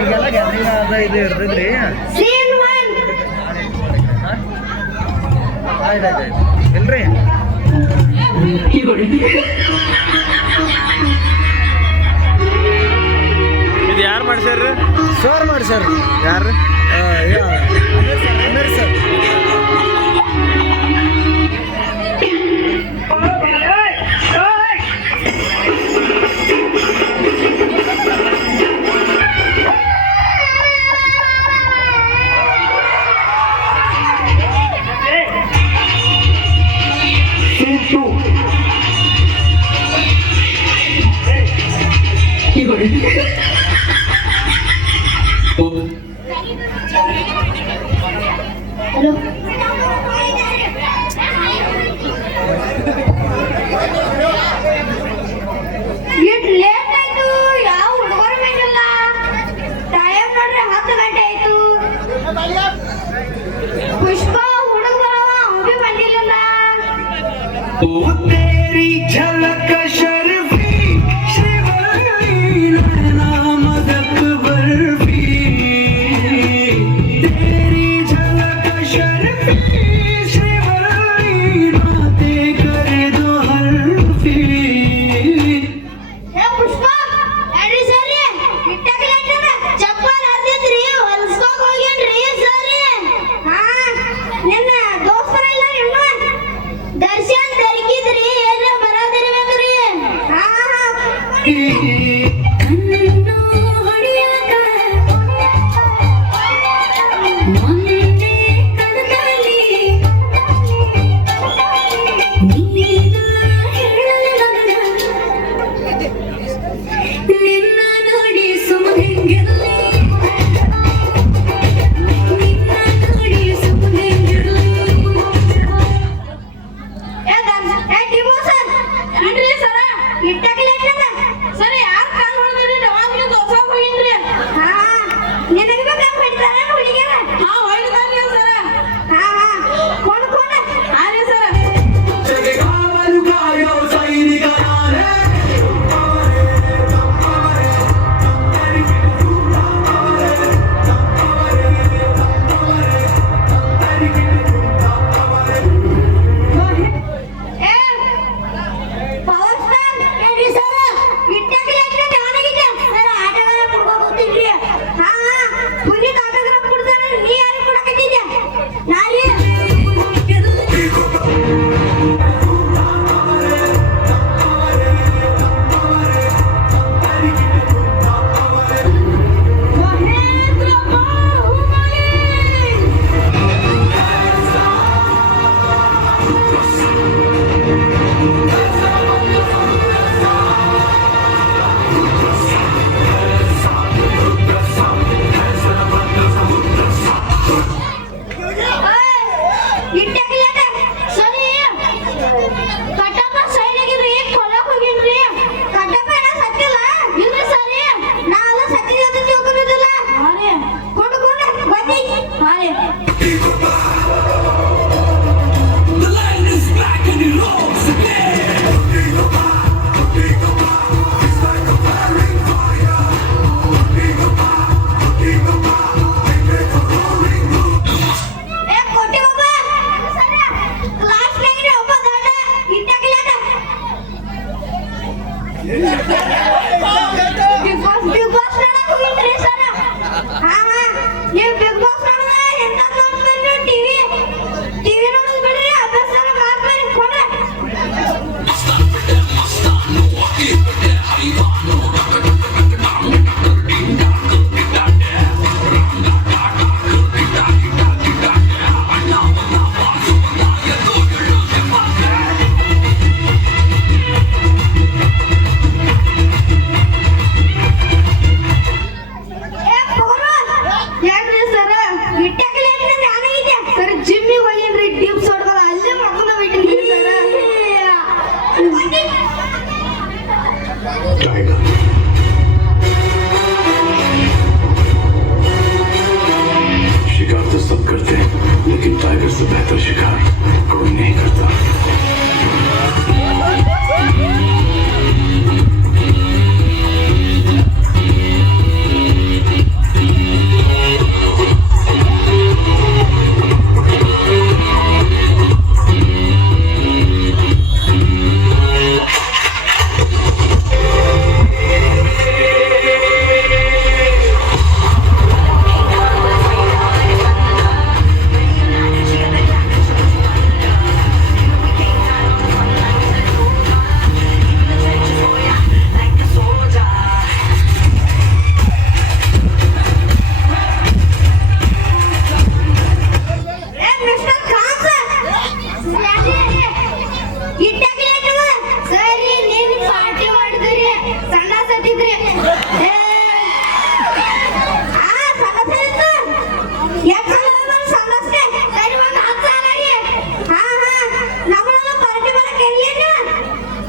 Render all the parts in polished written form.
ಈಗೆಲ್ಲ ಗ್ಯಾದರಿಂಗ್ ಅದ ಇದು ಇರ್ತದ್ರಿ. ಆಯ್ತು ಇಲ್ರಿ ಇದು ಯಾರು ಮಾಡ್ಸ್ಯಾರ್ರಿ? ಸರ್ ಮಾಡ್ಸ್ಯಾರ. ಯಾರು? ಅಮೀರ್ ಸರ್. ಪುಷ್ಪ ಹುಡುಗ ಬಂದಿಲ್ಲ. तेरी झलक शर्फी शिवली मदक बर्फी तेरी झलक शर्फी शिवली बातें कर दो हल्फी. ಪುಷ್ಪ ಅಡ್ರಿ ಸರಿ ಇಟ್ಟಾಗಲೇ ಚಪ್ಪಲ್ ಹರ್ದಿದ್ರಿ ಹೊಲ್ಸ್ಕೋಕ್ ಹೋಗ್ಯಾನ್ರಿ ಸರಿ. ಹಾ ನಿನ್ನ ದೋಸ್ತರೆಲ್ಲ ಇನ್ನು ದರ್ಶನ್ ದರ್ಗಿದ್ರಿ ಏನ ಬರೋದಿರ್ಬೇಕ್ರಿ. ಹಾ ಕಣ್ಣು ಹೊಡಿಯಾಕ ಮೊನ್ನೆ ಕನಕಲ್ಲಿ ನೀನ ಹೇಳಲ್ಲ ನಿನ್ನ ನೋಡಿ ಸುಮ್ಮನೆಂಗಿರಲಿ ನಿನ್ನ ನೋಡಿ ಸುಮ್ಮನೆಂಗಿರಲಿ. ಸರಿ ಯಾರು ಕಾಲ್ ಹೊಡೆದ್ರಿ ಡವಾಗ್ಲಿ ದೋಸಾ ಹೋಗಿನ್ರಿ. ಹಾ ನಿನಗೆ ಬೇಕಾ ಹೊಡಿತಾರ ಹುಡುಗಿಯರ? ಹಾ ಹೊಡಿತಾರ್ರಿ ಸರ. ಹಾ ಹಾ ಕೊಂಡು ಹಾ ರೀ ಸರ. ಜಗಗಾವಲು ಕಾಯೋ ಸೈನಿಕನಾರೆ ಪವರ್ ಸ್ಟಾರ್ ಏನ್ರಿ ಸರ ಇಟ್ಟಾಗಲೇ ದಾವಣಗೆರೆ ಸರ ಆಟಗಾರ ಕೊಡ್ಕೊಂಡು ಹೋಗ್ತಿದ್ರಿ. ಹಾ ಹಾ ಪುನೀತ್ ಆಟೋಗ್ರಾಫ್ ಕೊಡ್ತಾನೆ. ನೀ ಯಾರು ಕೊಡಕತ್ತಿದ್ದೆ? ನಾರಿ ಮಹೇಂದ್ರ ಬಾಹುಬಲಿ. ಇಟ್ಟಾಗಲೇ ಸರಿ ಕಟ್ಟಪ್ಪ ಸೈನಿಗಿದ್ರಿ ಕೊಲ್ಲಕ್ ಹೋಗಿನ್ರಿ. ಕಟ್ಟಪ್ಪ ಏನ ಸತ್ತಿಲ್ಲ ಇಲ್ರಿ ಸರಿ. ನಾ ಎಲ್ಲ ಸತ್ತಿದ ಅಂತ ತಿಳ್ಕೊಂಡಿದ್ದಿಲ್ಲ. ಹಾ ರೀ ಕೊಂಡು ಬನ್ನಿ. ಹಾ ರೀ The line is back and it rolls again. ಏ ಕೊಟ್ಟಿ ಒಬ್ಬ ಸರಿ ಕ್ಲಾಸ್ ನಾಗ್ರಿ ಒಬ್ಬ ದೊಡ್ಡ ಇಟ್ಟಾಗಲೇ ಬಿಗ್ ಬಾಸ್ ನೋಡಕ್ ಹೋಗಿನ್ರಿ ಸರ. ಹಾ ಹಾ ನೀವು ಬಿಗ್ ಬಾಸ್ ನೋಡಿದ ಎಂತ ನೋಡ್ತೀರಿ? ಟಿವಿ ನೋಡೋದು ಬಿಡ್ರಿ, ಅಭ್ಯಾಸ ಮಾಡ್ಬೇಡಿ ಕೊಡ್ರಿ. ಏ ಪೌರು ಯಾಕ್ರಿ ಸರ ಇಟ್ಟಾಗಲೇ ದಾವಣಗೆರೆ ಸರ್ ಜಿಮ್ಮಿಗೆ ಹೋಗಿನ್ರಿ. ಡಿಪ್ಸ್ ಹೊಡೆದಲ್ಲ ಅಲ್ಲೇ ಮಾಡ್ಕೊಂಡು ಬಿಟ್ಟಿನ್ರಿ ಸರ. Tiger. शिकार तो सब करते हैं लेकिन टाइगर से बेहतर शिकार कोई नहीं करता.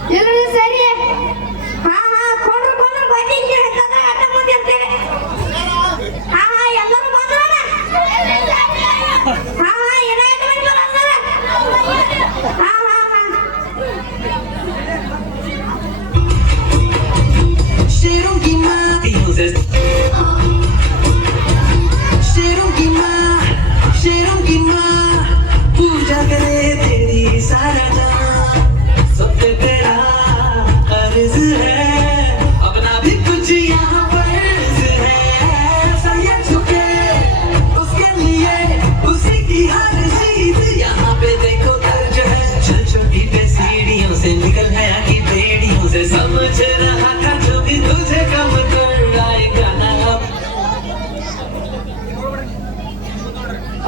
ಇಲ್ರಿ ಸರಿ ಹಾ ಹಾ ಕೊಡ್ರಿ ಬಂದಿದ್ದೆ ಯಾಕಂದ್ರೆ ಅಡ್ಡ ಮುಂದೆ ಇರ್ತೇವೆ ಹಾ ಹಾ ಎಲ್ಲರೂ ಬಂದ್ರಲ್ಲ ಹಾ ಹಾ ಏನಾಯ್ತು ಬಂದ್ರಲ್ಲ ಹಾ ಹಾ ಹಾ Cheiro de Matheus. Cheiro de पूजा करे तेरी सारा जहां सब पे तेरा कर्ज है अपना भी कुछ यहाँ फर्ज है सैया झुके उसके लिए उसी की हर जीत यहाँ पे देखो दर्ज है चल छोटी पे सीढ़ियों से निकल है की बेड़ियों से समझ रहा था जो भी तुझे कम कर आएगा ना अब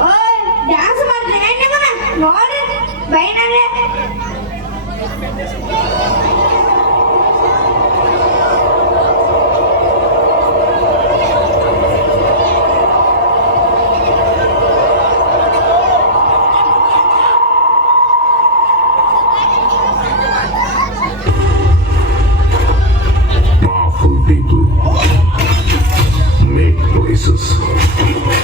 ಓಯ್ ಡ್ಯಾನ್ಸ್ ಮಾಡ್ತೀನಿ ನಿಮ್ಮನ್ನ ನೋಡಿ ಬೈನಾನೆ Powerful people make places powerful.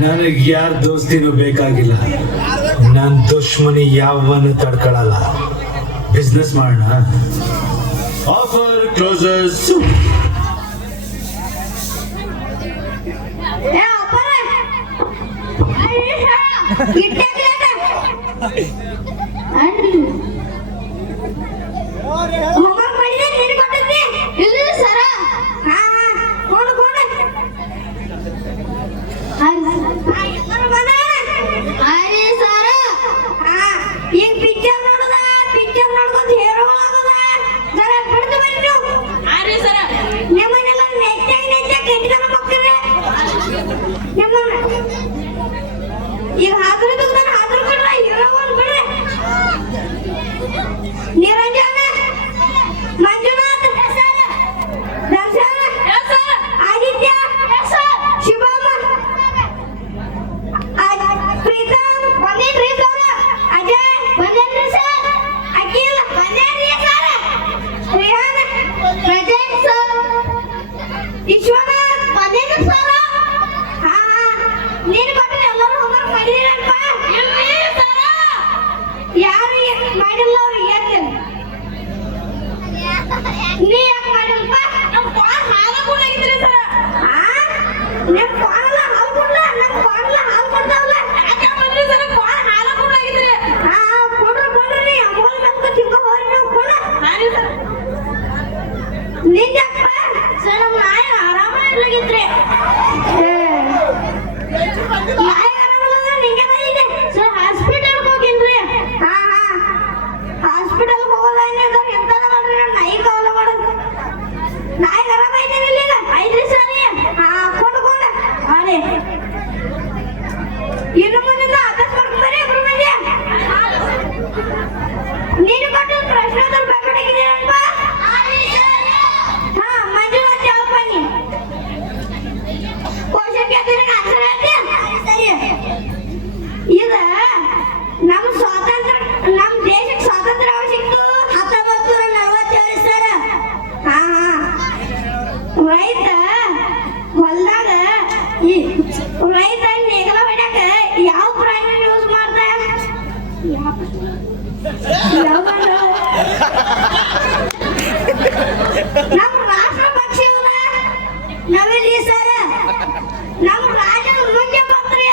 ನನಗೆ ಯಾರ ದೋಸ್ತಿನೂ ಬೇಕಾಗಿಲ್ಲ ನನ್ನ ದುಶ್ಮನಿ ಯಾವನು ತಡ್ಕೊಳಲ್ಲ ಬಿಸ್ನೆಸ್ ಮಾಡೋಣ ಆಫರ್ ಕ್ಲೋಸಸ್ ಏ ಅಪ್ಪರ ಇಟ್ಟಾಗ್ಲೇನ ಹೋಮ್ವರ್ಕ್ ಮಾಡಿದೆ ನೀನು ಕೊಟ್ಟಿದ್ದೆ ಇಲ್ಲ ಸರ ಹಾ ಹಾ ಕೊಡು ಎಲ್ಲರೂ ಬಂದ ಅರೆ ಸರ ಹಾ ಈಗ ಪಿಕ್ಚರ್ ನೋಡದ ಪಿಕ್ಚರ್ ನೋಡ್ಕೊಂಡು ಹೇರೋ ಆಗದ ಜರ ಬಿಡ್ತು ಬನ್ನಿ ನೀವು ಅರೆ ಸರ ನಿಮ್ಮನ್ನೆಲ್ಲ ನೆಚ್ಚಾಗಿ ಕೆಟ್ಟದನ್ನ ಹೋಗ್ತಿದ್ರೆ ನಿಮ್ಮನ್ನ ಈಗ ಹಾದ್ರು ನಾನು ಹಾದ್ರು ಕೊಡ್ರ ಹೀರೋ ಒಂದು ಬಿಡ್ರೆ ನಿರಂಜನ ಮಂಜುನಾಥ್ ದರ್ಶನ ಆದಿತ್ಯ ಶಿವಮ್ಮ ಪ್ರೀತಮ್ ಬಂದೇನ್ರಿ ಸರ್ ಅಜಯ್ ಬಂದೇನ್ರಿ ಸರ್ ಅಖಿಲ್ ಬಂದೇನ್ರಿ sir Riyan present sir Vishwanath ಬಂದೇನ್ರಿ ಸರ್ ಹಾ ನೀನು ಕೊಟ್ಟರೆ ಎಲ್ಲರೂ ಹೋಮ್ವರ್ಕ್ ಮಾಡಿದಿರಪ್ಪ ಯಾರು ಮಾಡಿಲ್ಲ ಅವ್ರು ಹೇಳ್ತೇನೆ ನೀ ಯಾಕೆ ಮಾಡಿಲ್ಪ ನಮ್ಮ ಕಾಲ್ ಹಾಲು ಕೂಡ ಆಗಿದ್ರಿ ಸರ್ ನಿಮ್ಮ ಕಾಲೆಲ್ಲ ಹಾಲು ಕೊಡ್ಲ ನಮ್ಮ ಕಾಲೆಲ್ಲ ಹಾಲು ಕೊಡ್ತಾವಲ್ಲ ಯಾಕೆ ಬಂದ್ರಿ ಸರ್ ಕಾಲ್ ಹಾಲು ಕೂಡ ಆಗಿದ್ರಿ ಕೊಡ್ರಿ ಅಮೂಲ್ ನಮ್ಗೆ ತಿಂಕ ಹೋರಿ ನಾವು ಕೊಡ ಹಾರಿ ಸರ್ ನಿಂಜಪ್ಪ ಸರ್ ನಮ್ಮ ನಾಯ ಆರಾಮಾಗಿದ್ರಿ ನಾಯ ಆರಾಮಲ್ಲ ನಿಂಗೆ ಬಂದಿದೆ ಸರ್ ಹಾಸ್ಪಿಟಲ್ಗೆ ಹೋಗಿನ್ರಿ ಹಾ ಹಾಸ್ಪಿಟಲ್ ಹೋಗೋದ ಎಂತದ ಮಾಡ್ರಿ ನಮ್ಮ ನಾಯಿ ಕಾವಲ ಮಾಡೋದು ನಾಯಿ ಆರಾಮ ಇದ್ದೀನಿಲ್ಲ ಈಗ ಐದ್ರಿ ಸರಿ ಹಾ ಕೊಡು ಅರೆ ಇನ್ನು ಮುಂದಿನ ಅಭ್ಯಾಸ ಮಾಡ್ಕೊಂಡ್ಬರಿ ಇಬ್ರು ಮಂದಿ ನೀನು ಕೊಟ್ಟು ಪ್ರಶ್ನೋತ್ತರ ಬರ್ಕೊಂಡಿದ್ದೀರಪ್ಪ ಹಾ ಮಂಜುನಾಥ್ ಯಾವಪ್ಪ ನೀ ಕ್ವಶನ್ ಕೇಳ್ತೀನಿ ಆನ್ಸರ್ ಹೇಳ್ತೀಯ ಸರಿ ಈಗ ನಮ್ಮ ದೇಶಕ್ಕೆ ಸ್ವಾತಂತ್ರ್ಯ ಯಾವಾಗ ಸಿಕ್ತು 1947 ಸರ್ ಹಾ ರೈತ ಹೊಲ್ದಾಗ ರೈತ ನೇಗಲ ಹೊಡ್ಯಾಕ ಯಾವ ಪ್ರಾಣಿ ಯೂಸ್ ಮಾಡ್ದ ನಮ್ಮ ರಾಷ್ಟ್ರ ಪಕ್ಷಿ ನವಿಲಿ ಸರ್ ನಮ್ಮ ರಾಜನ ಮುಂದೆ ಮಂತ್ರಿ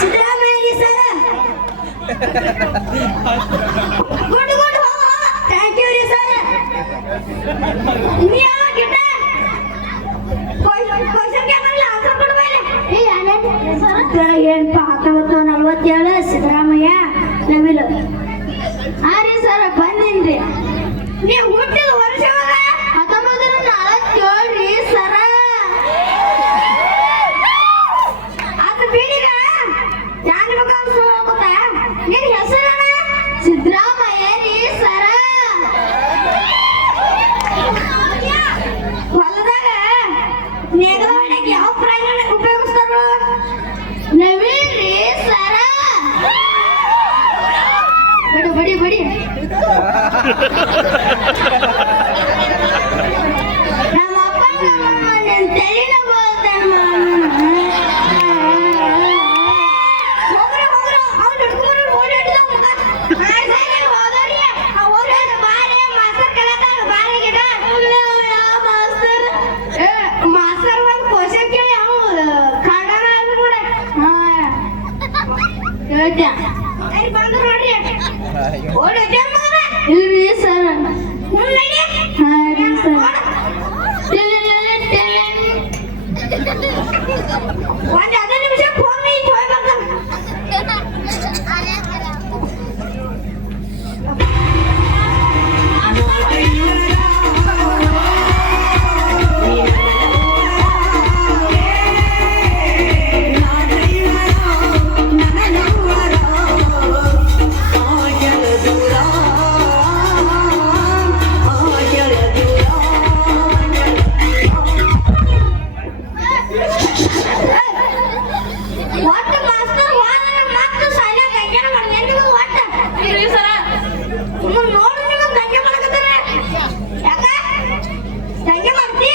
Siddaramaiah sir good thank you ರೀ ಸರ್ ನೀ ಗಿಡ ಕ್ವಶನ್ ಕೇಳಲ್ಲ ಆನ್ಸರ್ ಕೊಡ್ಬೇಡ ಏನಪ್ಪ 1947 ಸಿದ್ದರಾಮಯ್ಯ ನವಿಲು ಹಾ ರೀ ಸರ್ ಬಂದಿನ್ರಿ ನೀವು ಹುಟ್ಟಿದ ವರ್ಷ 1947 ರೀ ಸರ ನೇರವಾಗಿ ಯಾವ ಪ್ರಾಣಿನ ಉಪಯೋಗಿಸ್ತಾರೋ ನವೀನ್ರಿ ಸರ ಬಡಿ ಬಡಿ ಬಡಿ ನಮ್ಮ ಅಪ್ಪ ನಮ್ಮಮ್ಮ ನನ್ನ ತಲೆನ ಬೋಳ್ತಾನ ಹೋಗ್ರಿ ಹೋಗ್ರಿ ಅವ್ನು ಹಿಡ್ಕೊಂಡು ಓಡಾಡಿದ ಮಾಸ್ತರ್ ಒಂದು ಕ್ವಶನ್ ಕೇಳಿ ಕನ್ನಡ ನೋಡ ಹೇಳ್ತ್ಯಾ ಬಂದು ನೋಡ್ರಿ ಇಲ್ರಿ ಸರ್ ಒಂದು ಅರ್ಧ ನಿಮಿಷ ಫೋನ್ ಒಟ್ಟು ಮಾಸ್ತರ್ ಹೋದ್ರೆ ಮತ್ತೆ ಸೈಲೆಂಟ್ ಆಗ್ಯಾನ ಮಾಡಿ ನೀವು ಒಟ್ಟು ಇರಿ ಸರ ನೋಡಿ ನೀವು ದಂಗೆ ಮಾಡಕತ್ತಾರೆ ಯಾಕ ದಂಗೆ ಮಾಡ್ತಿ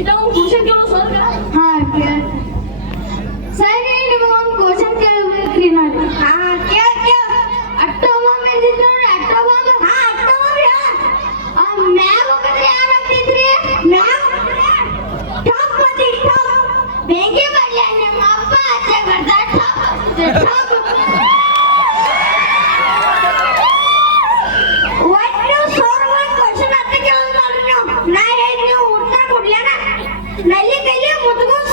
ಇದೊಂದು ಕ್ವಶನ್ ಕೇಳೋ ಸರ್ ಹಾ ಸರಿ ನಿಮಗೊಂದು ಕ್ವಶನ್ ಕೇಳಬೇಕ್ರಿ ನಾನು ಹಾ ಕೇಳ ಅಟ್ಟೋಬಾಂಬ್ ಎಂದಿದ್ ನೋಡ್ರಿ ಅಟ್ಟೋಬಾಂಬ್ ಹಾ ಅಟ್ಟೋಬಾಂಬ್ ಆ ಮ್ಯಾಗ ಹೋಗಿದ್ರೆ ಏನಾಗ್ತಿದ್ರಿ ಮ್ಯಾಗ ಟಾಪ್ ಬಂದಿ ಟಾಪ್ ಬೆಂಕಿ ಬರ್ಲಿ ನಿಮ್ಮ ಅಪ್ಪ ಆಚೆ ಬರ್ದ ಟಾಪ್ ಒಟ್ಟು ಸೋರ್ವನ್ ಕ್ವಶನ್ ಅಂತ ಕೇಳೋದು ನೋಡ್ರಿ ನೀವು ನಾ ಹೇಳಿ ನೀವು ಉತ್ತರ ಕೊಡ್ಲೇನ ನಲ್ಲಿ ಕೈಲಿ ಮುದ್ಕೊಂಡು